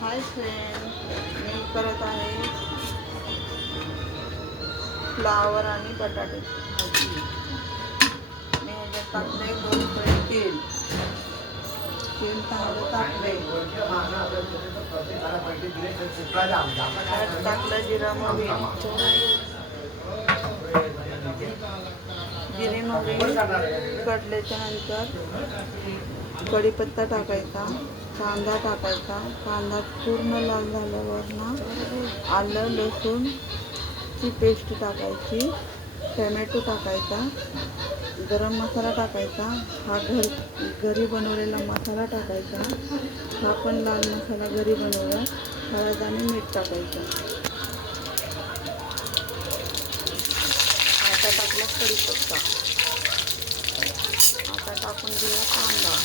Hi friend मी करत आहे flower आणि बटाट्याची भाजी मी ह्याच्यात टाकले दोन पळी तेल. तेल चांगलं टाकले त्यात टाकलं जिरा मोहरी. जिरे मोहरी. कडल्याच्या नंतर कढीपत्ता टाकायचा. कांदा टाकायचा. कांदा पूर्ण लाल झाल्यावर ना आलं लसूण ची पेस्ट टाकायची. टमॅटो टाकायचा. गरम मसाला टाकायचा. हा घर घरी बनवलेला मसाला टाकायचा. हा पण लाल मसाला घरी बनवला. हळद आणि मीठ टाकायचं. आता टाकला कढीपत्ता. आता टाकून घेऊया कांदा.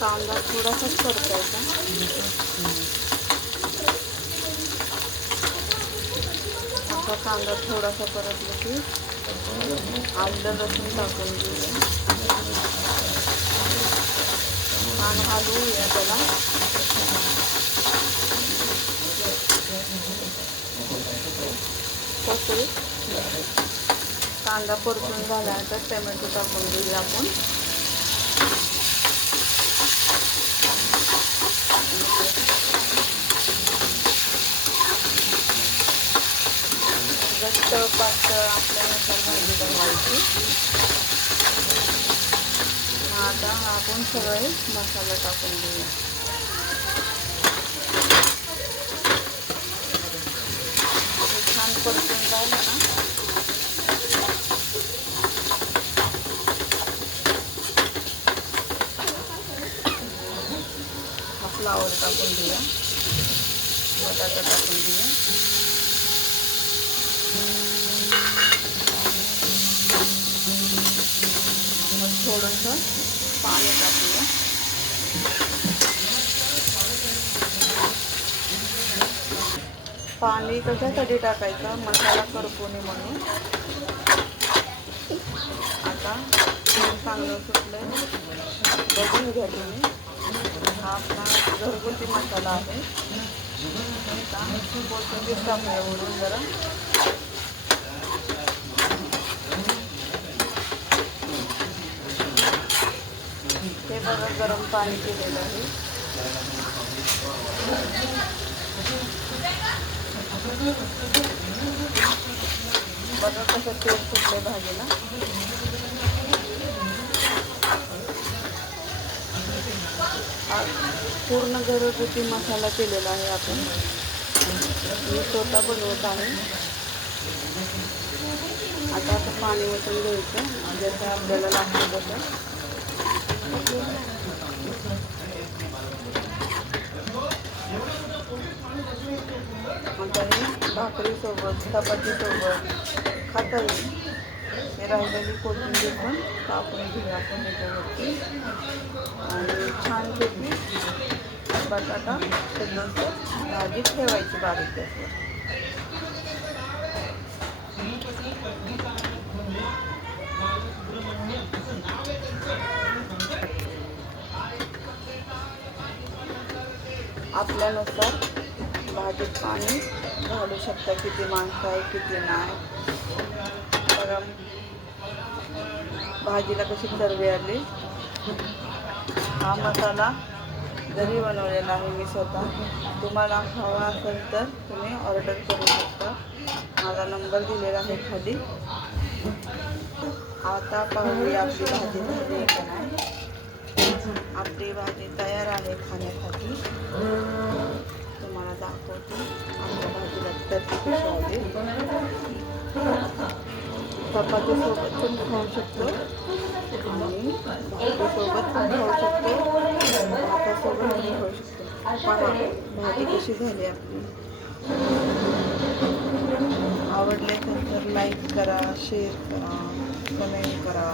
कांदा थोडासाच परतायचा. आता कांदा थोडासा परतला की आलं लसूण टाकून घेऊया. छान हलवूया त्याला. कसं? कांदा परतून झाल्यानंतर टमॅटो टाकून देऊया आपण. जास्त पातळ आपल्यानुसार भाजी बनवायची. आता आपण सगळे मसाला टाकून देऊया छान परतून झालं ना हा फ्लावर टाकून घेऊया बटाटा टाकून घेऊया मग थोडंसं पाणी टाकूया. पाणी कशासाठी टाकायचं? मसाला करपू म्हणून. आता तेल चांगलं सुटलं बघून घ्या तुम्ही. घरगुती मसाला आहे कोथिंबीर टाकूया वरून जरा हे गरम पाणी केलेलं आहे बघा तेल सुटले भाजीला पूर्ण घरगुती मसाला केलेला आहे आपण. मी स्वतः बनवत आहे. आता असं पाणी वचून घ्यायचं. जसं आपल्याला लागतं तसं. आता हे भाकरीसोबत चपातीसोबत खाता येईल राहिलेली कोथिंबीर पण कापून घेऊ आपण त्याच्यावरती आणि छानपैकी बटाटा त्याच्यानंतर भाजी ठेवायची बारीक त्याच्यावर आपल्यानुसार भाजीत पाणी घालू शकता किती माणसं आहे किती नाही. बघा भाजीला कशी चरबी आली? हा मसाला घरी बनवलेला आहे मी स्वतः. तुम्हाला हवा असेल तर तुम्ही ऑर्डर करू शकता. माझा नंबर दिलेला आहे खाली. आता पाहूया आपली भाजी झाली आहे का नाही. आपली भाजी तयार आहे खाण्यासाठी. तुम्हाला दाखवते. आपल्या भाजीला तर कशी आली. चपातीसोबत पण खाऊ शकतो. आणि भाकरीसोबत पण खाऊ शकतो. भातासोबत पण खाऊ शकतो. पहा भाजी कशी झाली आपली? आवडले तर लाईक करा शेअर करा कमेंट करा.